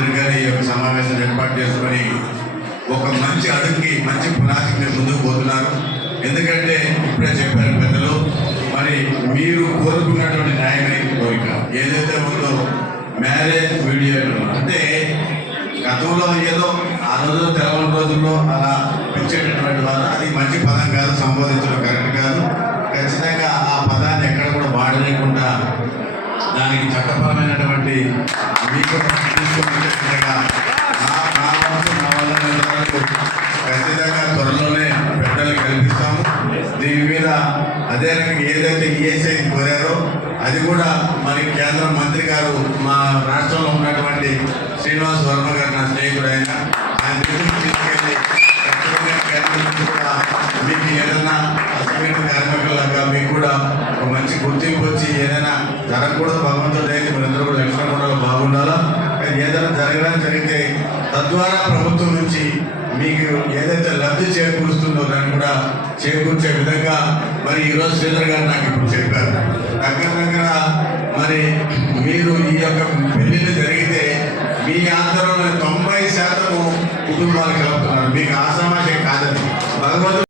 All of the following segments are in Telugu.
ఎదురుగానే ఈ యొక్క సమావేశం ఏర్పాటు చేసుకొని ఒక మంచి అడుగుకి మంచి పునాదికి ముందుకు పోతున్నారు. ఎందుకంటే ఇప్పుడే చెప్పారు పెద్దలు మరి మీరు కోరుకున్నటువంటి న్యాయమైన కోరిక. ఏదైతే ఉందో మ్యారేజ్ వీడియో అంటే గతంలో ఏదో ఆ రోజు తెలవని రోజుల్లో అలా పెంచేటటువంటి వారు అది మంచి పదం కాదు సంబోధించడం కరెక్ట్ కాదు. ఖచ్చితంగా ఆ పదాన్ని ఎక్కడ కూడా వాడలేకుండా దానికి చట్టపరమైనటువంటి మీకు ఖచ్చితంగా త్వరలోనే పెద్దలు కల్పిస్తాము. దీని మీద అదే ఏదైతే ఈఎస్ఐ కోరారో అది కూడా మరి కేంద్ర మంత్రి గారు మా రాష్ట్రంలో ఉన్నటువంటి శ్రీనివాస్ వర్మ గారు నా స్నేహితుడు ఆయన ఆయన తీసుకెళ్ళి కేంద్రం కూడా మీకు ఏదైనా అసంఘటిత కార్మికులాగా మీకు కూడా ఒక మంచి గుర్తింపు వచ్చి ఏదైనా జరగకూడదు భగవంతుడు అయితే మీరందరూ కూడా లక్ష్మణ కానీ ఏదైనా జరగడానికి జరిగితే తద్వారా ప్రభుత్వం నుంచి మీకు ఏదైతే లబ్ధి చేకూరుస్తుందో దాన్ని కూడా చేకూర్చే విధంగా మరి ఈరోజు శ్రీధర్ గారు నాకు ఇప్పుడు చెప్పారు. దగ్గర దగ్గర మరి మీరు ఈ యొక్క పెళ్ళిళ్ళు జరిగితే మీ ఆందోళన తొంభై శాతము కుటుంబాలు కలుపుతున్నారు. మీకు ఆసామాషే కాదని భగవంతుడు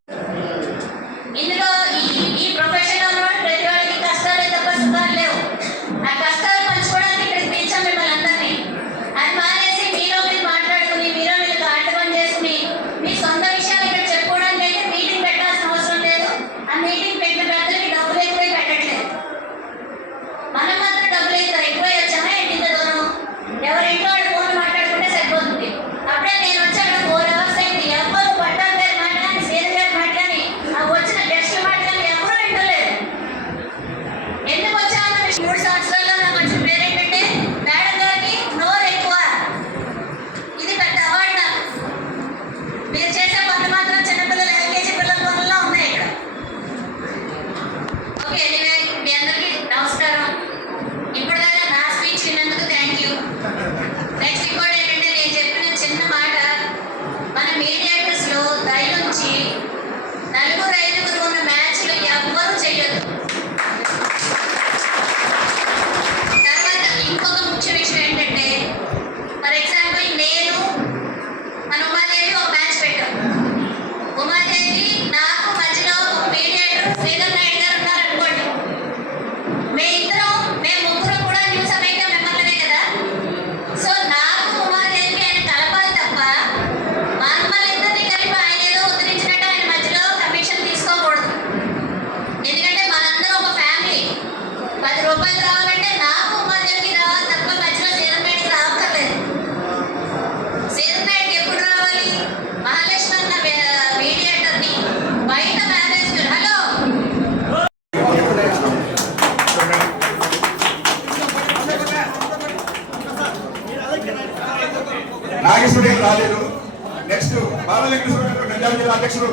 నంద్యాల జిల్లా అధ్యక్షుడు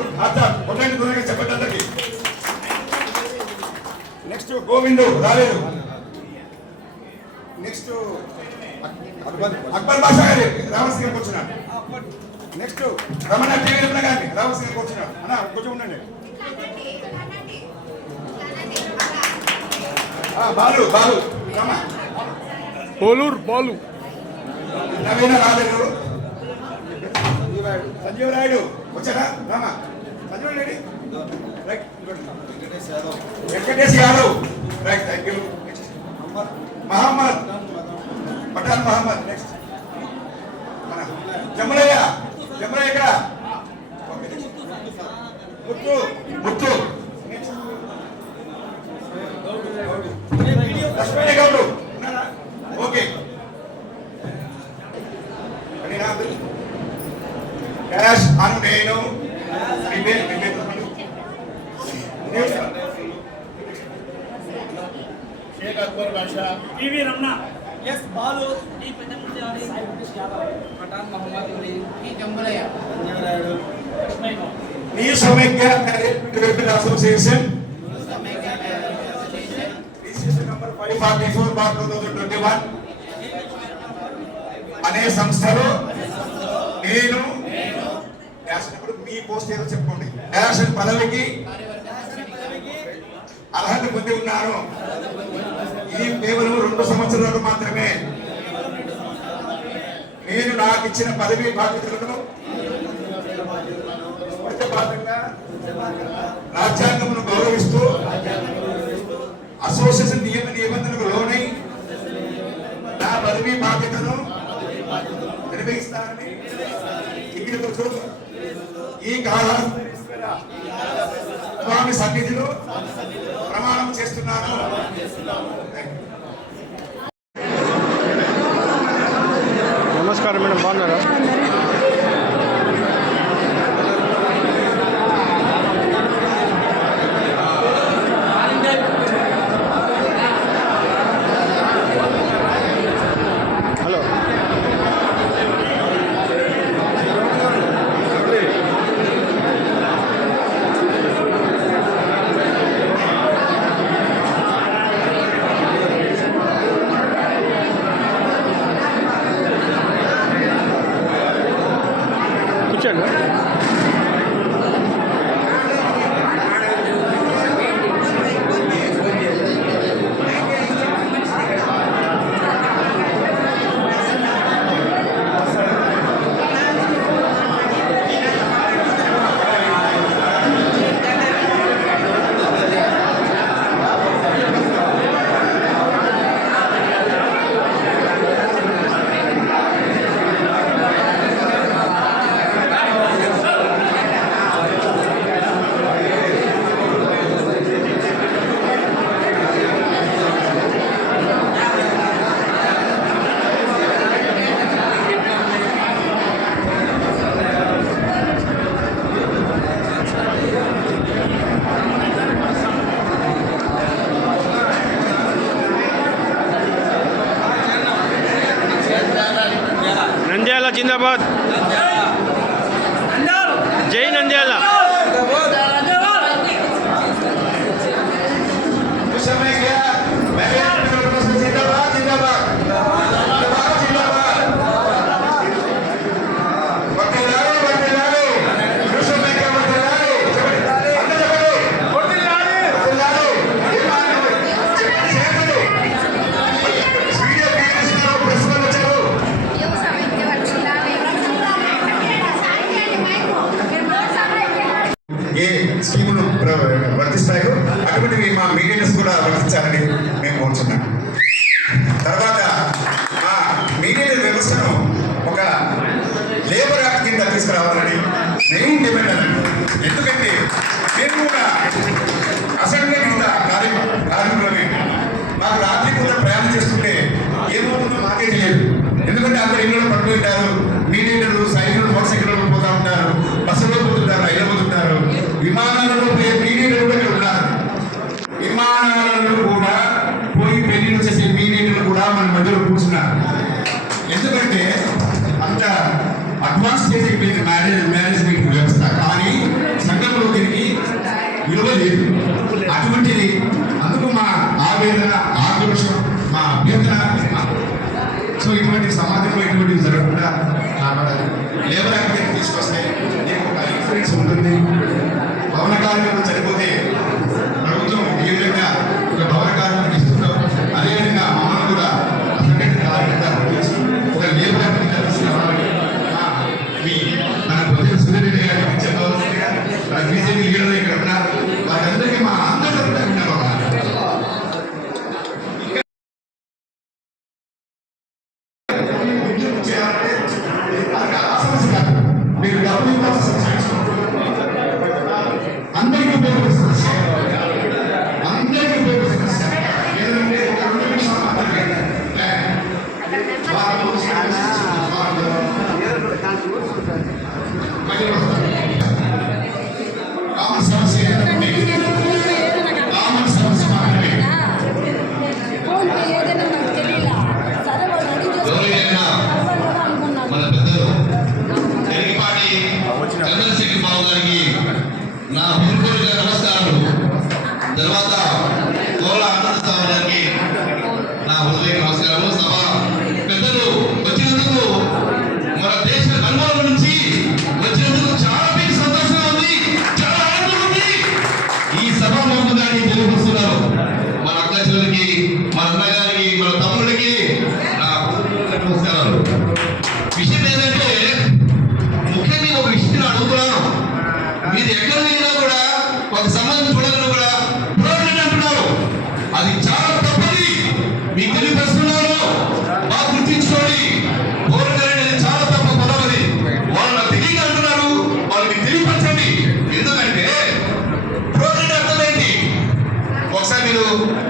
చెప్పండి అందరికి. నెక్స్ట్ గోవిందు రాలేదు. నెక్స్ట్ అక్బర్ బాషా గారి రామస్ గారికి వచ్చినాడు నెక్స్ట్ రమణ టీవీ గారిని రామస్ గారికి వచ్చినాడు అన్న కొంచెం ఉండండి. బాలు బాలు రమ పోలూరు బాలు. నవీన రాలేదు. సంజీవ్ రాయుడు వచ్చారా Rama? Sanjeev Reddy right Venkatesh Yadav. Right thank you. Mohammed. Pathan Mohammed next. మన జమలయ్య జమలయ్య ఇక్కడ. ముత్తు. ముత్తు. నెక్స్ట్. లక్ష్మయ్య గౌడు? ఓకే. అని నా క్యాష్ అను నేను repair repair Sheikh Akbar Basha PV Ramana S Balu D Peddamutyalu Pathan Mohammed Ali P Jambulayya నీ Samaikya welfare association registration number five forty four bar two thousand twenty one అనే సంస్థలో నేను పోస్ట్ ఏదో చెప్పుకోండి. డయాషన్ పదవికి అర్హత పొంది ఉన్నారు. ఇది కేవలం రెండు సంవత్సరాలు మాత్రమే. నేను నాకు ఇచ్చిన పదవి బాధ్యతలను రాజ్యాంగం గౌరవిస్తూ అసోసియేషన్ నియమ నిబంధనకు లోనై నా పదవి బాధ్యతను నిర్వహిస్తానని ఇక్కడ ఈ కాలం స్వామి సన్నిధిలో ప్రమాణం చేస్తున్నాను. నమస్కారం మేడం బాగున్నారా? জিন্দাবাদ ఏ స్కీములు వర్తిస్తాయో అటువంటివి మా మీడియన్స్ కూడా వర్తించాలని మేము కోరుచున్నాం. Obrigado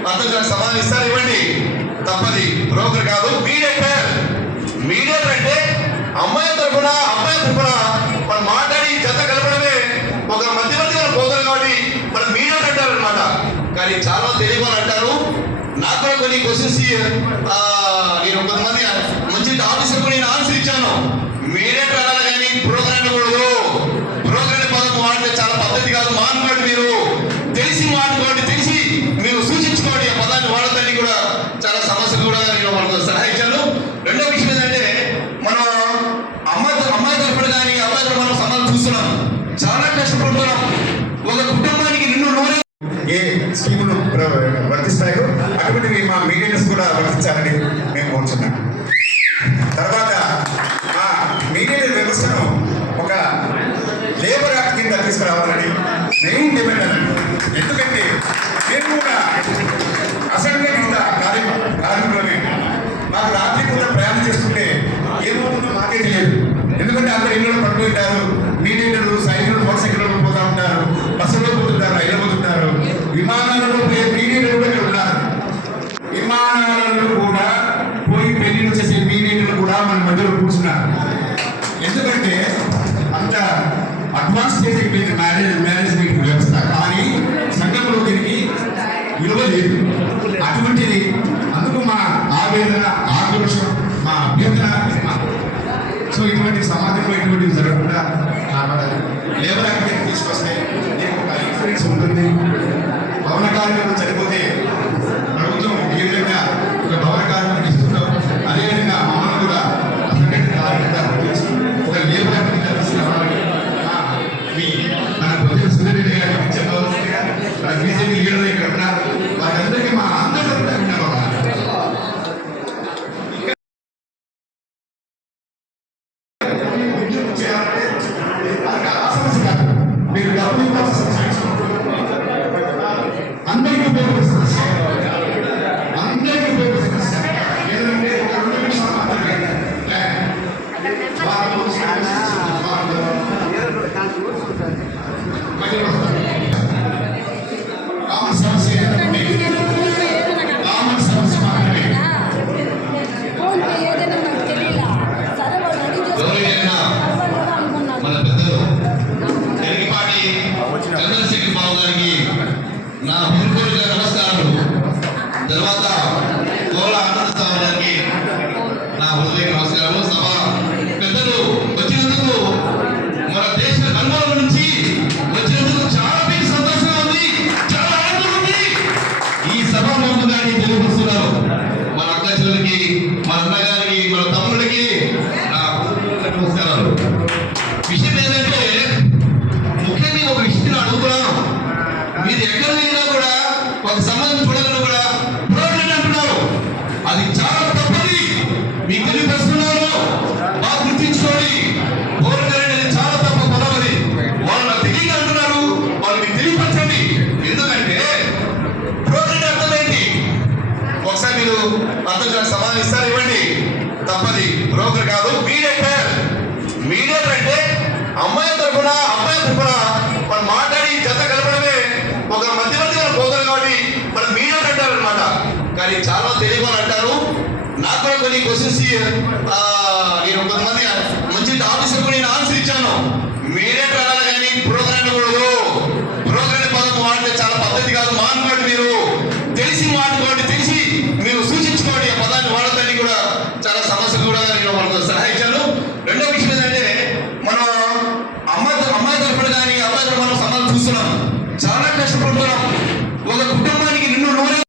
అతను సమాధానం ఇస్తారు ఇవ్వండి? తప్పది. బ్రోకర్ కాదు. మీడియేటర్. మీడియేటర్ అంటే అమ్మాయి తరఫున అమ్మాయి తరఫున మనం మాట్లాడి జత కలపడమే ఒక మధ్యవర్తిగా పోతారు కాబట్టి మనం మీడియేటర్ అంటారు అనమాట కానీ చాలా తెలివి అంటారు. నాకు కూడా కొన్ని క్వశ్చన్స్ నేను కొంతమంది మంచి ఆఫీసర్ కూడా నేను ఆన్సర్ ఇచ్చాను. మీడియేటర్ అనాలి కానీ ప్రోగ్రామ్ కూడా మా మీడియన్స్ కూడా వివరించారని మీటింగ్ మ్యారేజ్ మేనేజ్మెంట్ మీటింగ్ వ్యవస్థ. కానీ సంఘంలో దీనికి విలువ లేదు. అటువంటిది అందుకు మా ఆవేదన ఆక్రోషం మా అభ్యర్థన సో ఇటువంటి సమాజంలో ఇటువంటివి జరగకుండా కాపాడాలి. లేబర్ తర్వాత కోల ఆనంద స్వామి గారికి నా హృదయం అని అంటారు. నాకు కూడా కొన్ని క్వశ్చన్స్ నేను కొంతమంది మంచి ఆఫీసర్ కూడా నేను ఆన్సర్ ఇచ్చాను. మీరే ప్రధాన కానీ ప్రోగ్రామ్ కూడదు ప్రోగ్రామ్ పదం వాడితే చాలా పద్ధతి కాదు మాట్లాడు మీరు. తెలిసి మాట్లాడి తెలిసి మీరు సూచించుకోండి. ఆ పదాన్ని వాడతాన్ని కూడా చాలా సమస్య కూడా నేను మనకు సహాయం ఇచ్చాను. రెండో విషయం ఏంటంటే మనం అమ్మాయి అమ్మాయి తరపున కానీ అబ్బాయి మనం సమాధానం చూస్తున్నాం. చాలా కష్టపడుతున్నాం. ఒక కుటుంబానికి నిన్ను నూనె